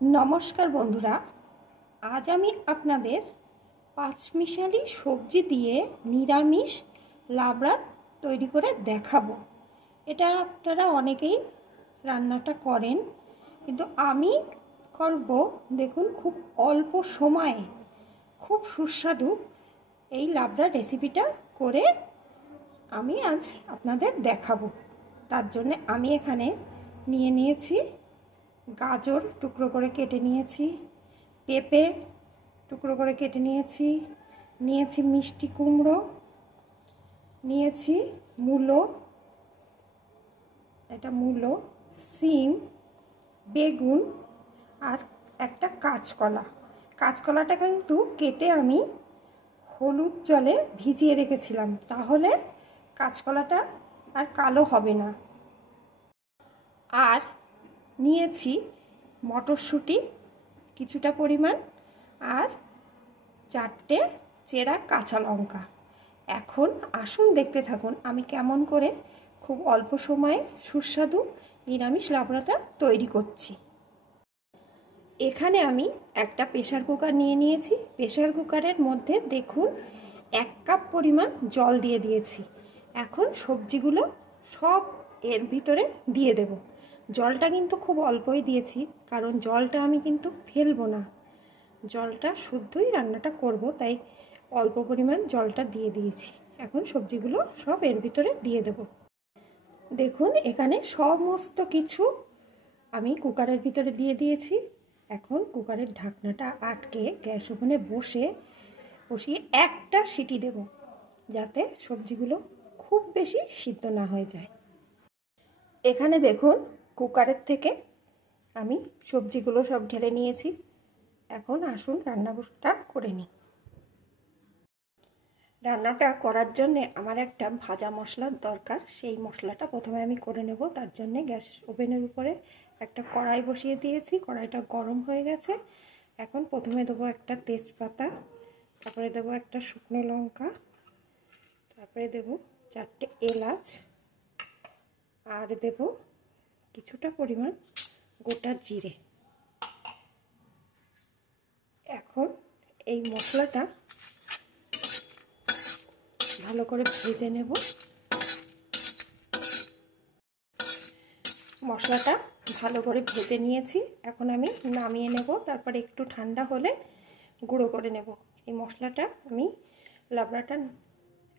নমস্কার বন্ধুরা, আজ আমি আপনাদের পাঁচমিশালি সবজি দিয়ে নিরামিষ লাবড়া তৈরি করে দেখাবো। এটা আপনারা অনেকেই রান্নাটা করেন, কিন্তু আমি করব দেখুন খুব অল্প সময়ে খুব সুস্বাদু এই লাবড়া রেসিপিটা করে আমি আজ আপনাদের দেখাবো। তার জন্য আমি এখানে নিয়ে নিয়েছি গাজর টুকরো করে কেটে নিয়েছি, পেঁপে টুকরো করে কেটে নিয়েছি মিষ্টি কুমড়ো, নিয়েছি মূলো, সিম, বেগুন আর একটা কাঁচকলাটা কিন্তু কেটে আমি হলুদ জলে ভিজিয়ে রেখেছিলাম, তাহলে কাঁচকলাটা আর কালো হবে না। আর নিয়েছি মটরশুঁটি কিছুটা পরিমাণ আর 4টে চেরা কাঁচা লঙ্কা। এখন আসুন দেখতে থাকুন আমি কেমন করে খুব অল্প সময়ে সুস্বাদু নিরামিষ লাবড়াটা তৈরি করছি। এখানে আমি একটা প্রেসার কুকার নিয়ে নিয়েছি। প্রেসার কুকারের মধ্যে দেখুন 1 কাপ পরিমাণ জল দিয়ে দিয়েছি। এখন সবজিগুলো সব এর ভিতরে দিয়ে দেব। জলটা কিন্তু খুব অল্পই দিয়েছি, কারণ জলটা আমি কিন্তু ফেলবো না, জলটা শুদ্ধই রান্নাটা করব, তাই অল্প পরিমাণ জলটা দিয়ে দিয়েছি। এখন সবজিগুলো সব এর ভিতরে দিয়ে দেব। দেখুন এখানে সমস্ত কিছু আমি কুকারের ভিতরে দিয়ে দিয়েছি। এখন কুকারের ঢাকনাটা আটকে গ্যাস ওভেনে বসিয়ে একটা সিটি দেব, যাতে সবজিগুলো খুব বেশি সিদ্ধ না হয়ে যায়। এখানে দেখুন কুকারের থেকে আমি সবজিগুলো সব ঢেলে নিয়েছি। এখন আসুন রান্নাটা করে নিই। রান্নাটা করার জন্যে আমার একটা ভাজা মশলার দরকার, সেই মশলাটা প্রথমে আমি করে নেব। তার জন্যে গ্যাস ওভেনের উপরে একটা কড়াই বসিয়ে দিয়েছি। কড়াইটা গরম হয়ে গেছে। এখন প্রথমে দেবো একটা তেজপাতা, তারপরে দেবো একটা শুকনো লঙ্কা, তারপরে দেবো 4টে এলাচ, আর দেব কিছুটা পরিমাণ গোটা জিরে। এখন এই মশলাটা ভালো করে ভেজে নেব। মশলাটা ভালো করে ভেজে নিয়েছি, এখন আমি নামিয়ে নেব। তারপরে একটু ঠান্ডা হলে গুঁড়ো করে নেব। এই মশলাটা আমি লাবড়াটা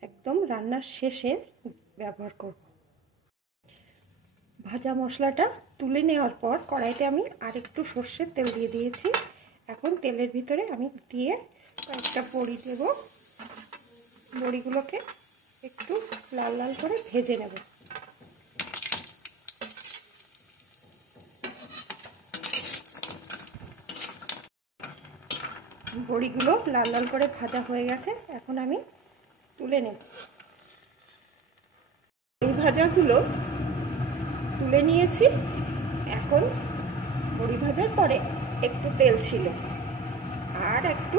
একদম রান্নার শেষে ব্যবহার করব। ভাজা মশলাটা তুলে নেওয়ার পর কড়াইতে আমি আরেকটু সর্ষের তেল দিয়ে দিয়েছি। এখন তেলের ভিতরে আমি দিয়ে কয়েকটা বড়ি দেব। বড়িগুলোকে একটু লাল লাল করে ভেজে নেব। বড়িগুলো লাল লাল করে ভাজা হয়ে গেছে, এখন আমি তুলে নেব। এই ভাজাগুলো তুলে নিয়েছি। এখন বড়ি ভাজার পরে একটু তেল ছিল, আর একটু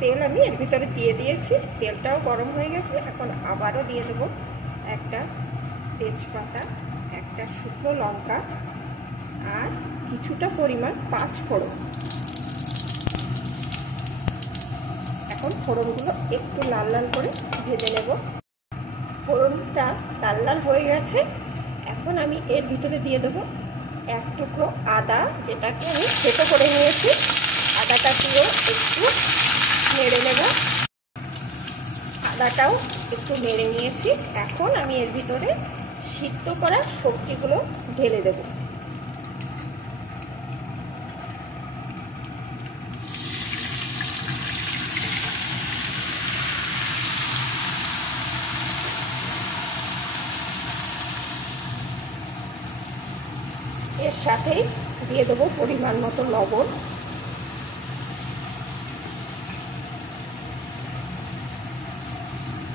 তেল আমি এর ভিতরে দিয়ে দিয়েছি। তেলটাও গরম হয়ে গেছে। এখন আবারও দিয়ে দেবো একটা তেজপাতা, একটা শুকনো লঙ্কা আর কিছুটা পরিমাণ 5 ফোড়ন। এখন ফোড়নগুলো একটু লাল লাল করে ভেজে নেব। ফোড়নটা লাল লাল হয়ে গেছে। এখন আমি এর ভিতরে দিয়ে দেবো 1 টুকরো আদা, যেটাকে আমি থেতো করে নিয়েছি। আদাটা দিয়েও একটু নেড়ে নেব। আদাটাও একটু নেড়ে নিয়েছি। এখন আমি এর ভিতরে সিদ্ধ করা সবজিগুলো ঢেলে দেব। এর সাথেই দিয়ে দেবো পরিমাণ মতো লবণ,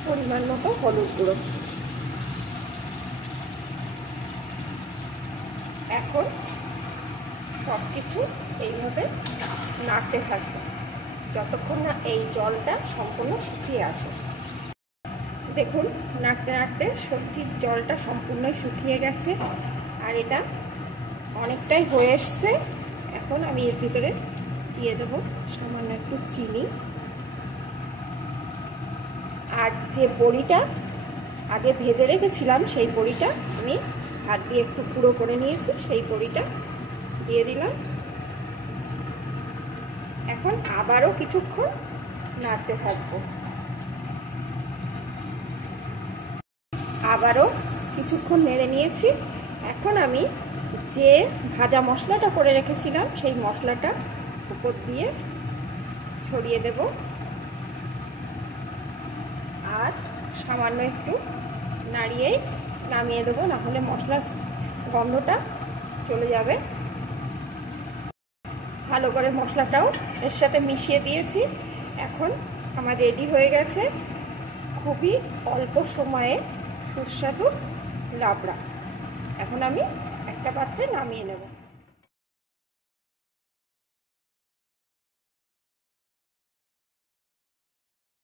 পরিমাণ মতো হলুদ গুঁড়ো। এখন সব কিছু এইভাবে নাড়তে থাকবে যতক্ষণ না এই জলটা সম্পূর্ণ শুকিয়ে আসে। দেখুন নাড়তে নাড়তে সবজির জলটা সম্পূর্ণই শুকিয়ে গেছে, আর এটা অনেকটাই হয়ে এসছে। এখন আমি এর ভিতরে দিয়ে দেবো সামান্য একটু চিনি, আর যে বড়িটা আগে ভেজে রেখেছিলাম সেই বড়িটা আমি হাত দিয়ে একটু গুঁড়ো করে নিয়েছি, সেই বড়িটা দিয়ে দিলাম। এখন আবারও কিছুক্ষণ নাড়তে থাকবো। আবারও কিছুক্ষণ নেড়ে নিয়েছি। এখন আমি যে ভাজা মশলাটা করে রেখেছিলাম সেই মশলাটা উপর দিয়ে ছড়িয়ে দেব, আর সামান্য একটু নাড়িয়েই নামিয়ে দেবো, না হলে মশলার গন্ধটা চলে যাবে। ভালো করে মশলাটাও এর সাথে মিশিয়ে দিয়েছি। এখন আমার রেডি হয়ে গেছে খুবই অল্প সময়ে সুস্বাদু লাবড়া। এখন আমি একটা পাত্রে নামিয়ে নেব।